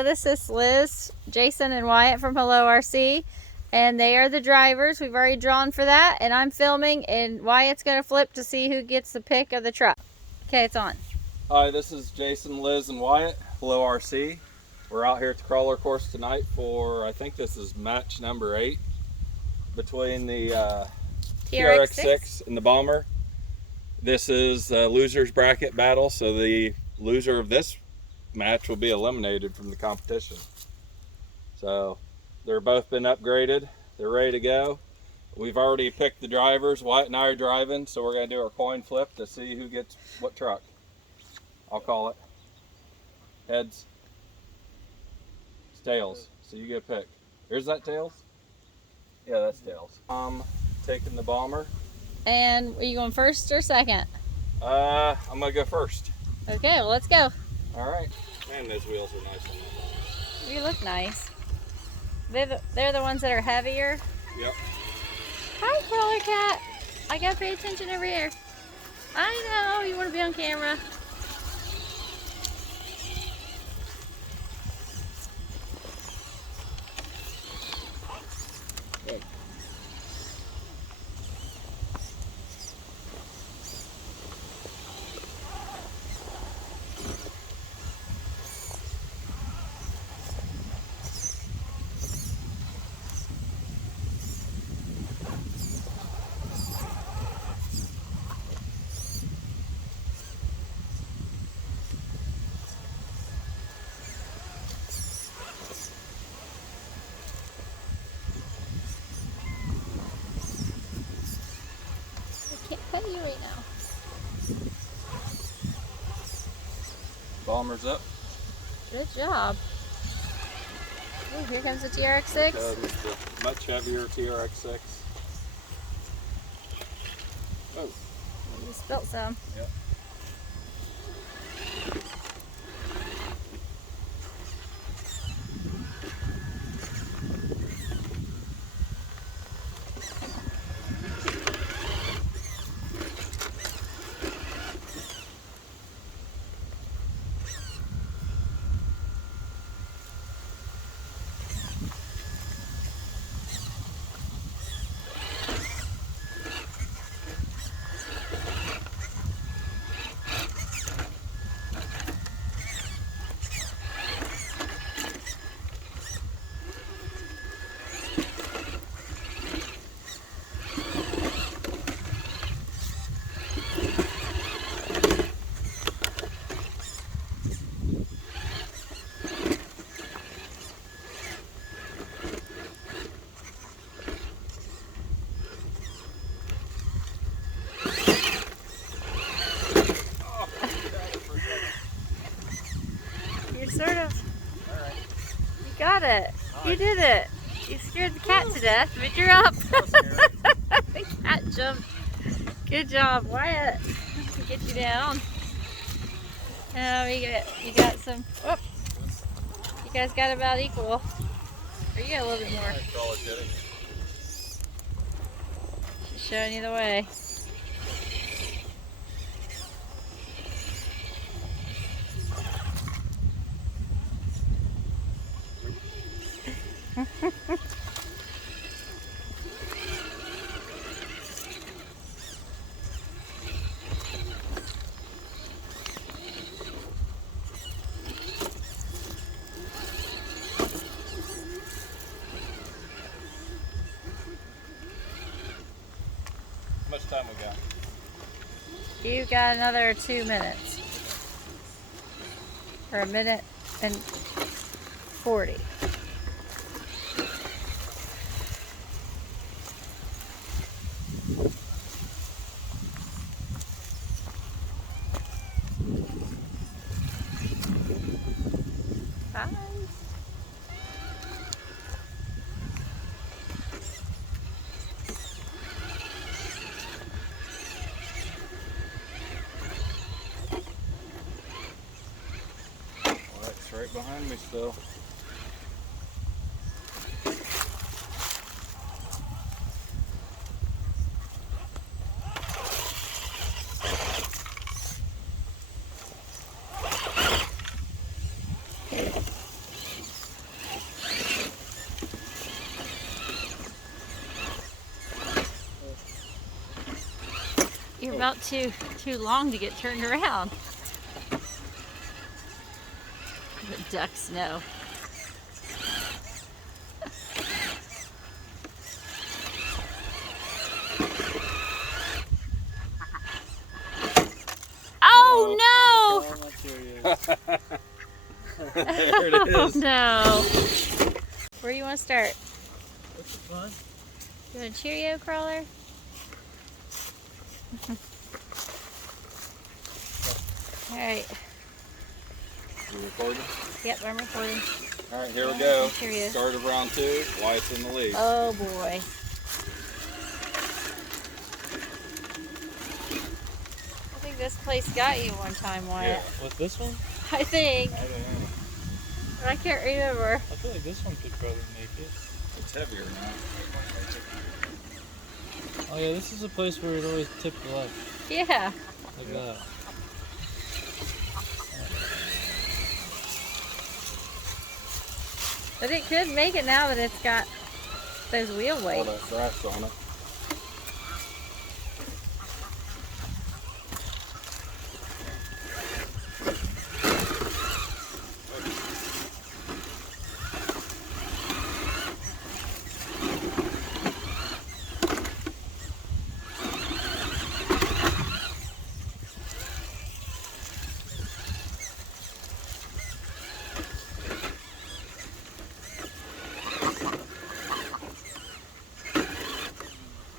Hello, this is Liz, Jason, and Wyatt from Hello RC, and they are the drivers. We've already drawn for that, and I'm filming, and Wyatt's going to flip to see who gets the pick of the truck. Okay, it's on. Hi, this is Jason, Liz, and Wyatt, Hello RC. We're out here at the crawler course tonight for, I think this is match number 8 between the trx6 and the Bomber. This is a loser's bracket battle, so the loser of this match will be eliminated from the competition. So they're both been upgraded, they're ready to go. We've already picked the drivers. Wyatt and I are driving, so we're going to do our coin flip to see who gets what truck. I'll call it. Heads. It's tails. So you get a pick. Here's that tails? Yeah, that's tails. Taking the Bomber. And are you going first or second? I'm going to go first. Okay, well, let's go. Alright. Man, those wheels are nice on that Bomber. You look nice. They're the ones that are heavier? Yep. Hi, crawler cat. I gotta pay attention over here. I know, you want to be on camera. Good. Can't pet you right now. Bomber's up. Good job. Ooh, here comes the trx6. The much heavier trx6. Oh. You spilt some. Yep. Sort of. Alright. You got it. Nice. You did it. You scared the cat to death, but you're up. The cat jumped. Good job, Wyatt. Get you down. You got some. Whoop. You guys got about equal. Or you got a little bit more. Just showing you the way. How much time we got? You got another 2 minutes. Or 1 minute and 40. Bye. It's right behind me still. about too long to get turned around. The ducks know. Oh no! There it is. Oh no. Where do you want to start? What's the fun? You want a Cheerio crawler? Alright. You recording? Yep, I'm recording. Alright, here we go. Cheerio. Start of round 2. Wyatt's in the lead. Oh boy. I think this place got you one time, Wyatt. Yeah. What's this one? I think. I don't know. I can't remember. I feel like this one could probably make it. It's heavier now. Oh yeah, this is a place where it always tipped left. Yeah. Like that. But it could make it now that it's got those wheel All weights. that grass on it.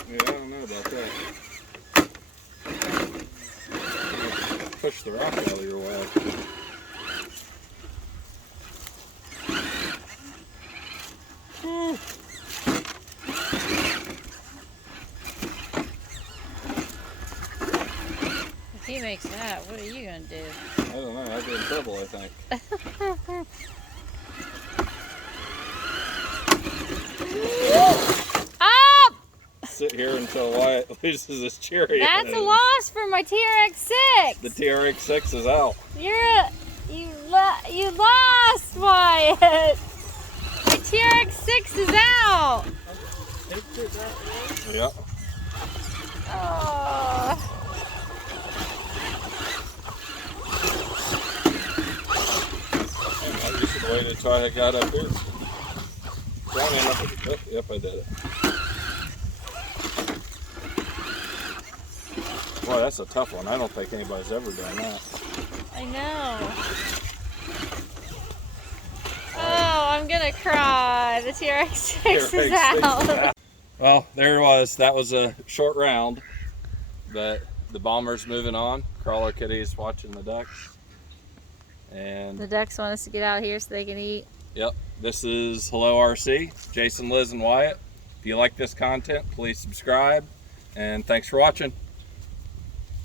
Yeah, I don't know about that. Push the rock out of your way. If he makes that, what are you going to do? I don't know. I'd be in trouble, I think. Up! Sit here until Wyatt loses his Cheerio. That's a loss for my TRX6. The trx6 is out. You lost, Wyatt. My TRX6 is out. Tipped it that way? Yep. Oh. I just should have waited until I got up here. Yep, I did it. Boy, that's a tough one. I don't think anybody's ever done that. I know. Oh, I'm gonna cry. The TRX6 is out. Well, there it was. That was a short round, but the bomber's moving on. Crawler kitty's watching the ducks. And The ducks want us to get out here so they can eat. yep, this is Hello RC, Jason, Liz, and Wyatt. If you like this content, please subscribe, and thanks for watching.